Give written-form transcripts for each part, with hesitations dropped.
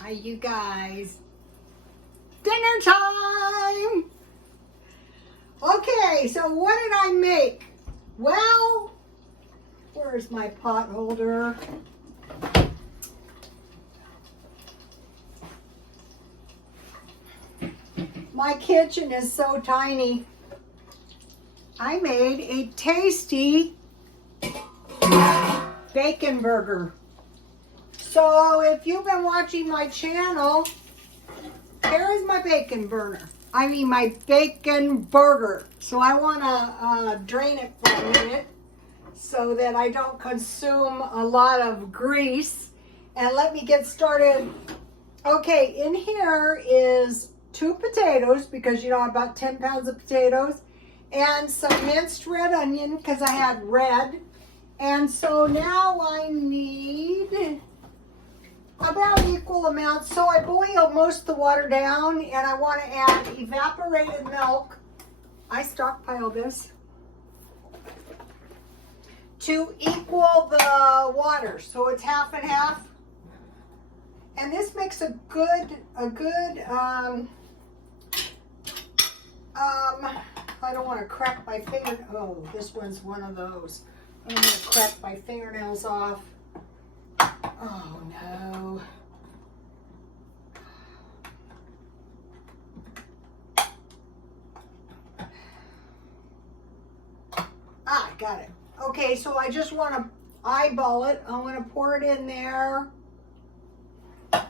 Hi, you guys. Dinner time! Okay, so what did I make? Well, where's my pot holder? My kitchen is so tiny. I made a tasty bacon burger. So if you've been watching my channel, here is my bacon burner. My bacon burger. So I want to drain it for a minute so that I don't consume a lot of grease. And let me get started. Okay, in here is 2 potatoes, because about 10 pounds of potatoes, and some minced red onion because I had red. And so now I need about equal amounts. So I boil most of the water down, and I want to add evaporated milk. I stockpile this to equal the water, so it's half and half. And this makes a good I don't want to crack my finger. Oh, this one's one of those. I'm going to crack my fingernails off. Oh no. I got it. Okay, so I just want to eyeball it. I want to pour it in there. That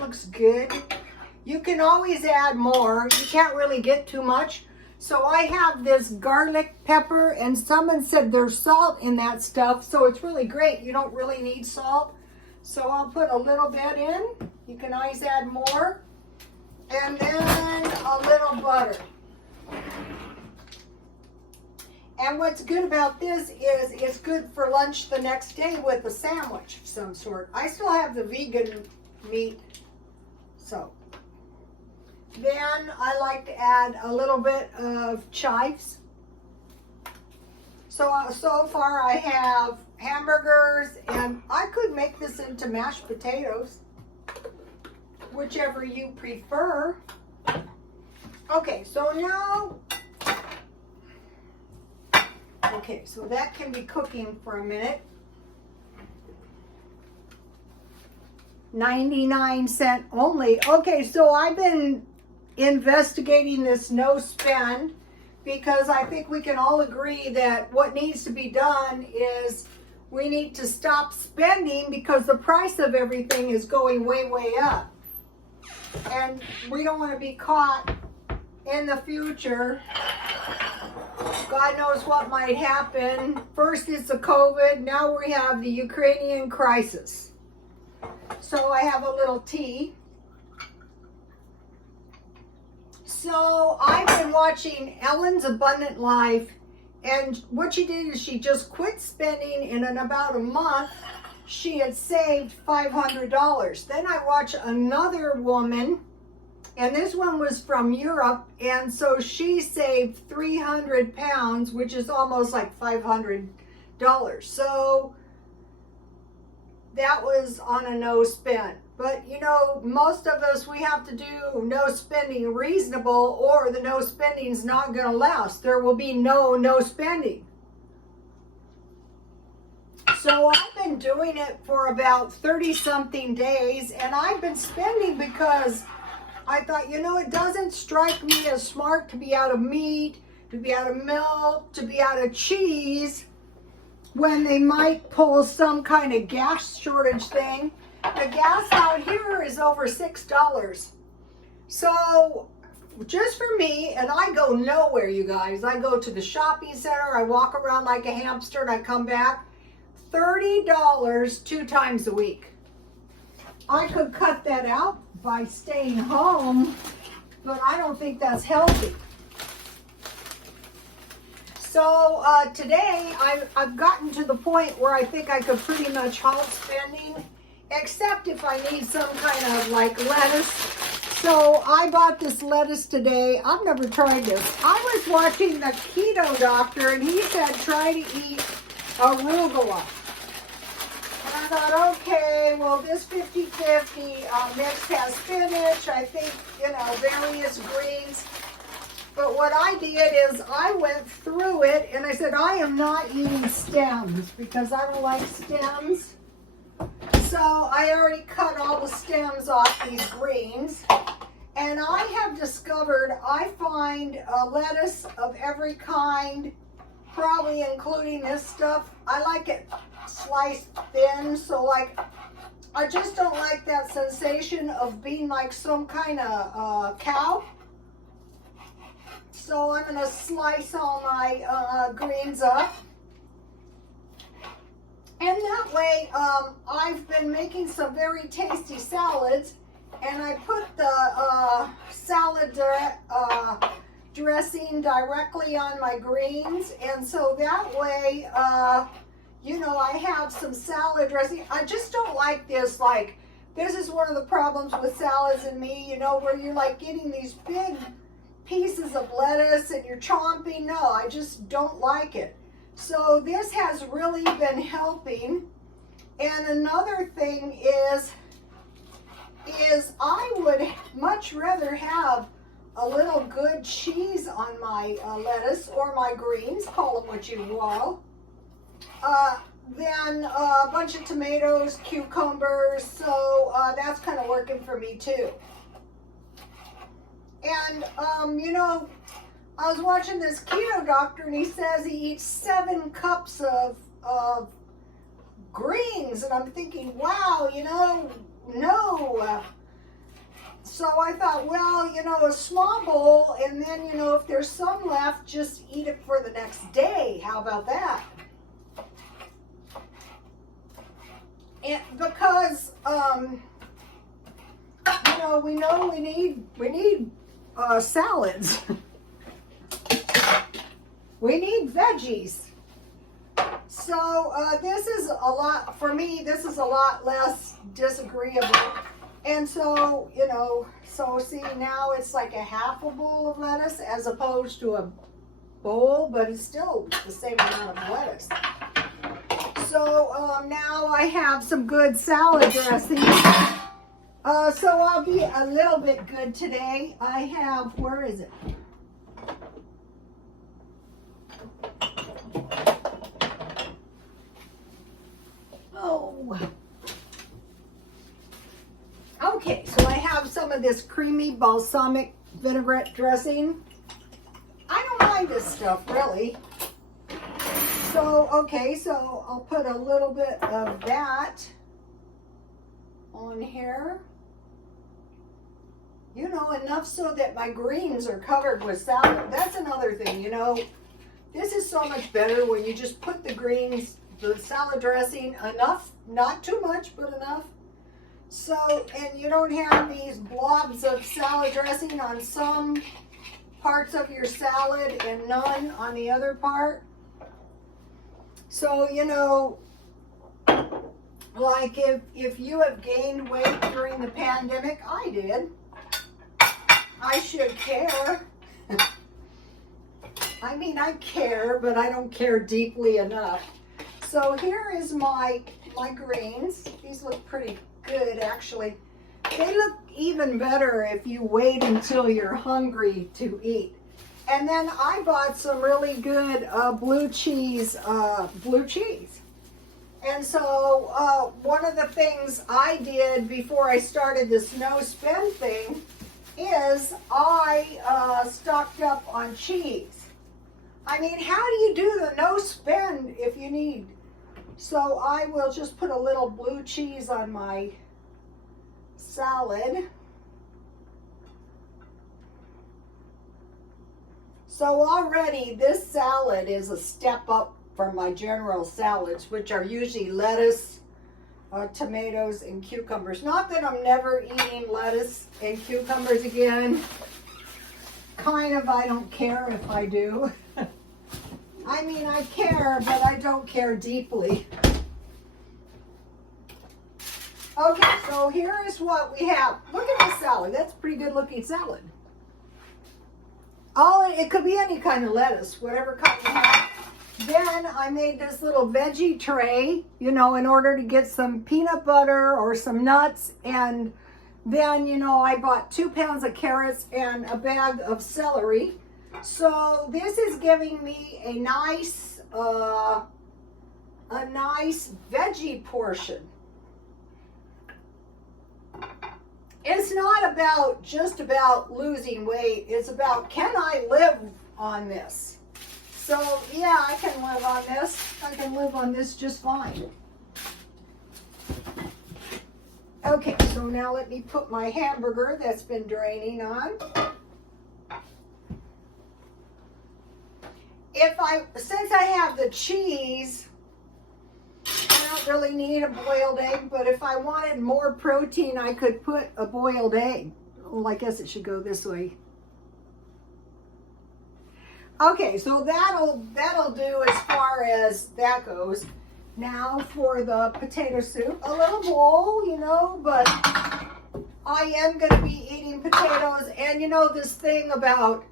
looks good. You can always add more. You can't really get too much. So I have this garlic pepper, and someone said there's salt in that stuff, so it's really great. You don't really need salt. So I'll put a little bit in. You can always add more. And then a little butter. And what's good about this is it's good for lunch the next day with a sandwich of some sort. I still have the vegan meat. So then I like to add a little bit of chives. So far I have hamburgers, and I could make this into mashed potatoes, whichever you prefer. Okay, so now, okay, so that can be cooking for a minute. 99 cents only. Okay, so I've been investigating this no spend, because I think we can all agree that what needs to be done is we need to stop spending, because the price of everything is going way, way up. And we don't want to be caught in the future. God knows what might happen. First it's the COVID, now we have the Ukrainian crisis. So I have a little tea. So I've been watching Ellen's Abundant Life, and what she did is she just quit spending, and in about a month she had saved $500. Then I watched another woman, and this one was from Europe, and so she saved 300 pounds, which is almost like $500. So that was on a no spend. But most of us, we have to do no spending reasonable, or the no spending is not going to last. There will be no spending. So I've been doing it for about 30 something days, and I've been spending because I thought, it doesn't strike me as smart to be out of meat, to be out of milk, to be out of cheese, when they might pull some kind of gas shortage thing. The gas out here is over $6. So just for me, and I go nowhere, you guys. I go to the shopping center, I walk around like a hamster, and I come back. $30 2 times a week. I could cut that out by staying home, but I don't think that's healthy. So today I've gotten to the point where I think I could pretty much halt spending, except if I need some kind of like lettuce. So I bought this lettuce today. I've never tried this. I was watching the keto doctor, and he said try to eat arugula. And thought, okay, well, this 50-50 mix has spinach, I think, various greens. But what I did is I went through it and I said, I am not eating stems because I don't like stems. So I already cut all the stems off these greens. And I have discovered I find lettuce of every kind, probably including this stuff. I like it sliced thin, so like I just don't like that sensation of being like some kind of cow. So I'm going to slice all my greens up. And that way I've been making some very tasty salads. And I put the salad dressing directly on my greens. And so that way, I have some salad dressing. I just don't like this. Like, this is one of the problems with salads and me, where you're like getting these big pieces of lettuce and you're chomping. No, I just don't like it. So this has really been helping. And another thing is I would much rather have a little good cheese on my lettuce or my greens, call them what you will, than a bunch of tomatoes, cucumbers, so that's kind of working for me too. And, I was watching this keto doctor and he says he eats 7 cups of greens, and I'm thinking, wow, no. So I thought, well, a small bowl, and then, if there's some left, just eat it for the next day. How about that? And because, we know we need salads. We need veggies. So this is a lot, for me, this is a lot less disagreeable. And so, so see, now it's like a half a bowl of lettuce as opposed to a bowl, but it's still the same amount of lettuce. So now I have some good salad dressing. So I'll be a little bit good today. I have, where is it? Oh. Okay, so I have some of this creamy balsamic vinaigrette dressing. I don't mind this stuff, really. So, okay, so I'll put a little bit of that on here. Enough so that my greens are covered with salad. That's another thing, This is so much better when you just put the greens, the salad dressing, enough, not too much, but enough. So, and you don't have these blobs of salad dressing on some parts of your salad and none on the other part. So, like if you have gained weight during the pandemic, I did. I should care. I mean, I care, but I don't care deeply enough. So here is my greens. These look pretty good, actually. They look even better if you wait until you're hungry to eat. And then I bought some really good blue cheese. And so one of the things I did before I started this no spend thing is I stocked up on cheese. I mean, how do you do the no spend if you need? So I will just put a little blue cheese on my salad. So already this salad is a step up from my general salads, which are usually lettuce, tomatoes, and cucumbers. Not that I'm never eating lettuce and cucumbers again. Kind of, I don't care if I do. I mean, I care, but I don't care deeply. Okay, so here is what we have. Look at this salad. That's a pretty good looking salad. It could be any kind of lettuce, whatever kind you have. Then I made this little veggie tray, you know, in order to get some peanut butter or some nuts. And then, you know, I bought 2 pounds of carrots and a bag of celery. So this is giving me a nice veggie portion. It's not about just about losing weight. It's about, can I live on this? So yeah, I can live on this. I can live on this just fine. Okay, so now let me put my hamburger that's been draining on. Since I have the cheese, I don't really need a boiled egg, but if I wanted more protein, I could put a boiled egg. Well, I guess it should go this way. Okay, so that'll do as far as that goes. Now for the potato soup, a little bowl, you know, but I am going to be eating potatoes. And you know this thing about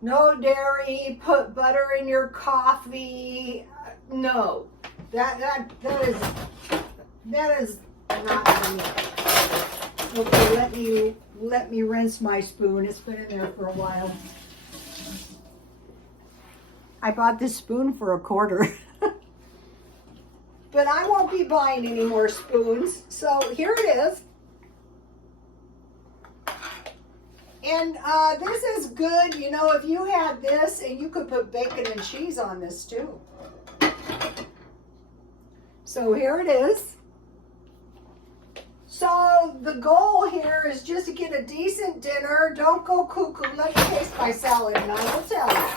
no dairy, put butter in your coffee. No, that is not for me. Okay, let me rinse my spoon. It's been in there for a while. I bought this spoon for $1. But I won't be buying any more spoons. So here it is. And this is good, you know, if you had this, and you could put bacon and cheese on this too. So here it is. So the goal here is just to get a decent dinner. Don't go cuckoo. Let me taste my salad and I will tell you.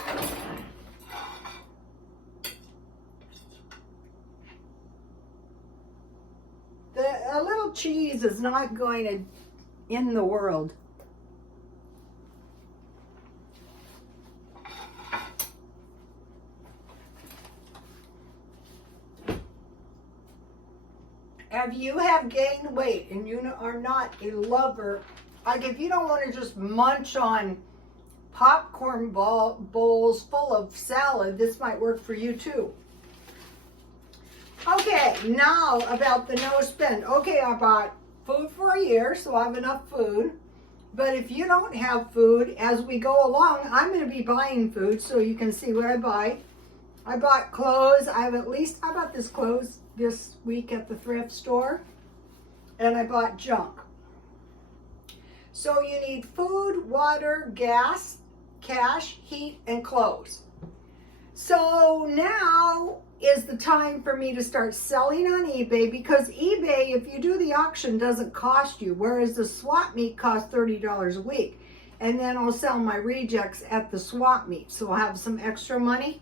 A little cheese is not going to end the world. If you have gained weight and you are not a lover, like if you don't want to just munch on popcorn bowls full of salad, this might work for you too. Okay, now about the no spend. Okay, I bought food for a year, so I have enough food. But if you don't have food, as we go along, I'm going to be buying food so you can see what I buy. I bought clothes. I bought this clothes this week at the thrift store. And I bought junk. So you need food, water, gas, cash, heat, and clothes. So now is the time for me to start selling on eBay, because eBay, if you do the auction, doesn't cost you, whereas the swap meet costs $30 a week. And then I'll sell my rejects at the swap meet, so I'll have some extra money.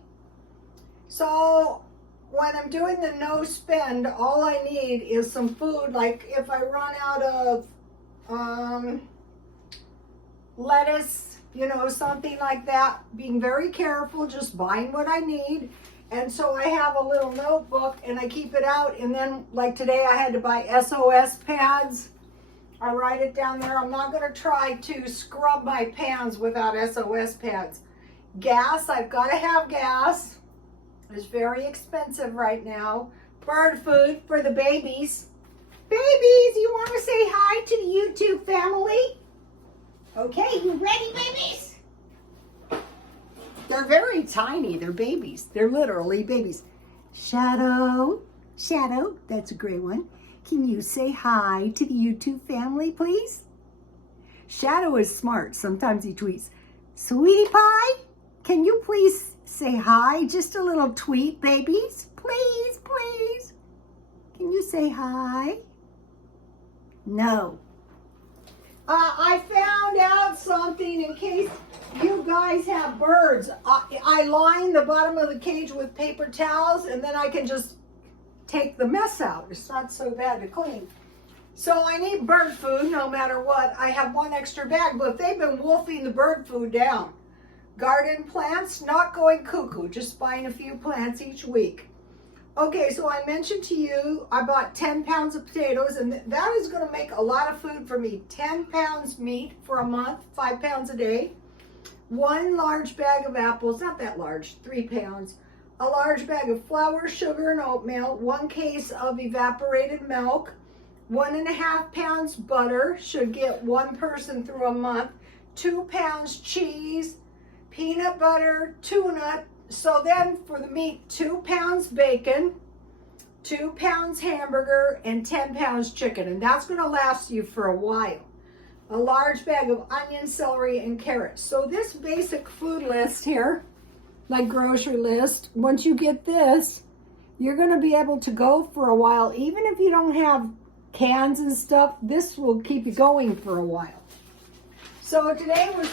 So when I'm doing the no spend, all I need is some food. Like if I run out of lettuce, you know, something like that, being very careful, just buying what I need. And so I have a little notebook and I keep it out. And then like today I had to buy SOS pads. I write it down there. I'm not going to try to scrub my pans without SOS pads. Gas, I've got to have gas. It's very expensive right now. Bird food for the babies. Babies, you want to say hi to the YouTube family? Okay, you ready, babies? They're very tiny. They're babies. They're literally babies. Shadow, that's a great one. Can you say hi to the YouTube family, please? Shadow is smart. Sometimes he tweets, Sweetie Pie, can you please say hi? Just a little tweet, babies. Please, please. Can you say hi? No. I found out something in case you guys have birds. I line the bottom of the cage with paper towels and then I can just take the mess out. It's not so bad to clean. So I need bird food no matter what. I have one extra bag, but they've been wolfing the bird food down. Garden plants, not going cuckoo, just buying a few plants each week. Okay, so I mentioned to you, I bought 10 pounds of potatoes, and that is going to make a lot of food for me. 10 pounds meat for a month, 5 pounds a day. 1 large bag of apples, not that large, 3 pounds. a large bag of flour, sugar, and oatmeal, 1 case of evaporated milk, 1.5 pounds butter, should get 1 person through a month, 2 pounds cheese, peanut butter, tuna. So then for the meat, 2 pounds bacon, 2 pounds hamburger, and 10 pounds chicken. And that's going to last you for a while. A large bag of onion, celery, and carrots. So this basic food list here, like grocery list, once you get this, you're going to be able to go for a while. Even if you don't have cans and stuff, this will keep you going for a while. So today was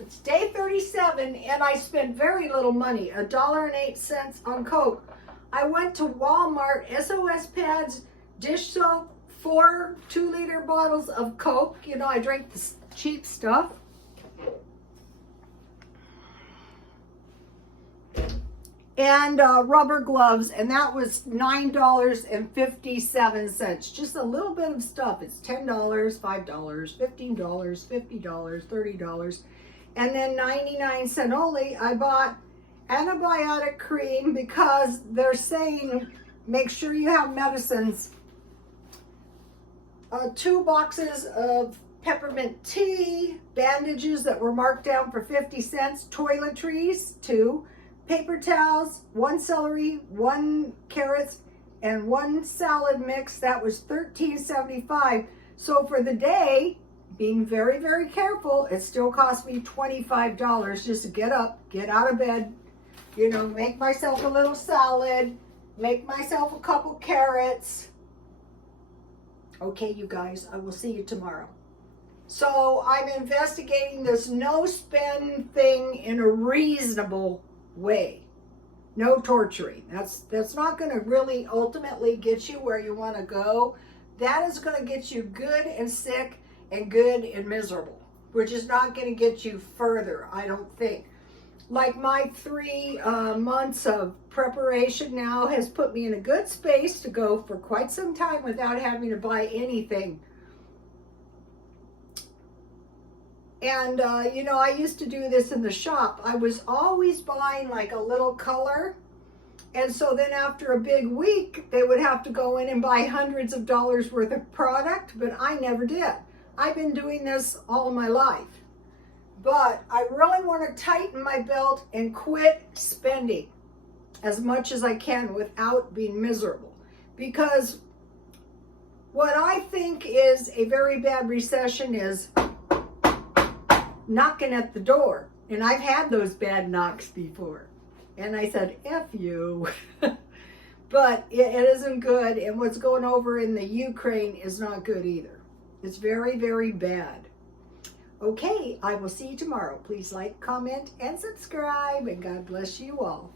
it's day 37, and I spent very little money, $1.08 on Coke. I went to Walmart, SOS pads, dish soap, 4 2-liter bottles of Coke. You know, I drink the cheap stuff. And rubber gloves, and that was $9.57. Just a little bit of stuff. It's $10, $5, $15, $50, $30, and then 99 cents only. I bought antibiotic cream because they're saying make sure you have medicines. 2 boxes of peppermint tea, bandages that were marked down for 50 cents, toiletries, 2, paper towels, 1 celery, 1 carrots, and 1 salad mix. That was $13.75. So for the day, being very, very careful, it still cost me $25 just to get up, get out of bed, you know, make myself a little salad, make myself a couple carrots. Okay, you guys, I will see you tomorrow. So I'm investigating this no spend thing in a reasonable way. No torturing. That's not going to really ultimately get you where you want to go. That is going to get you good and sick and good and miserable, which is not going to get you further, I don't think. Like my 3 months of preparation now has put me in a good space to go for quite some time without having to buy anything. And, you know, I used to do this in the shop. I was always buying like a little color. And so then after a big week, they would have to go in and buy hundreds of dollars worth of product, but I never did. I've been doing this all my life. But I really want to tighten my belt and quit spending as much as I can without being miserable. Because what I think is a very bad recession is knocking at the door. And I've had those bad knocks before. And I said, F you. But it isn't good. And what's going over in the Ukraine is not good either. It's very, very bad. Okay, I will see you tomorrow. Please like, comment, and subscribe. And God bless you all.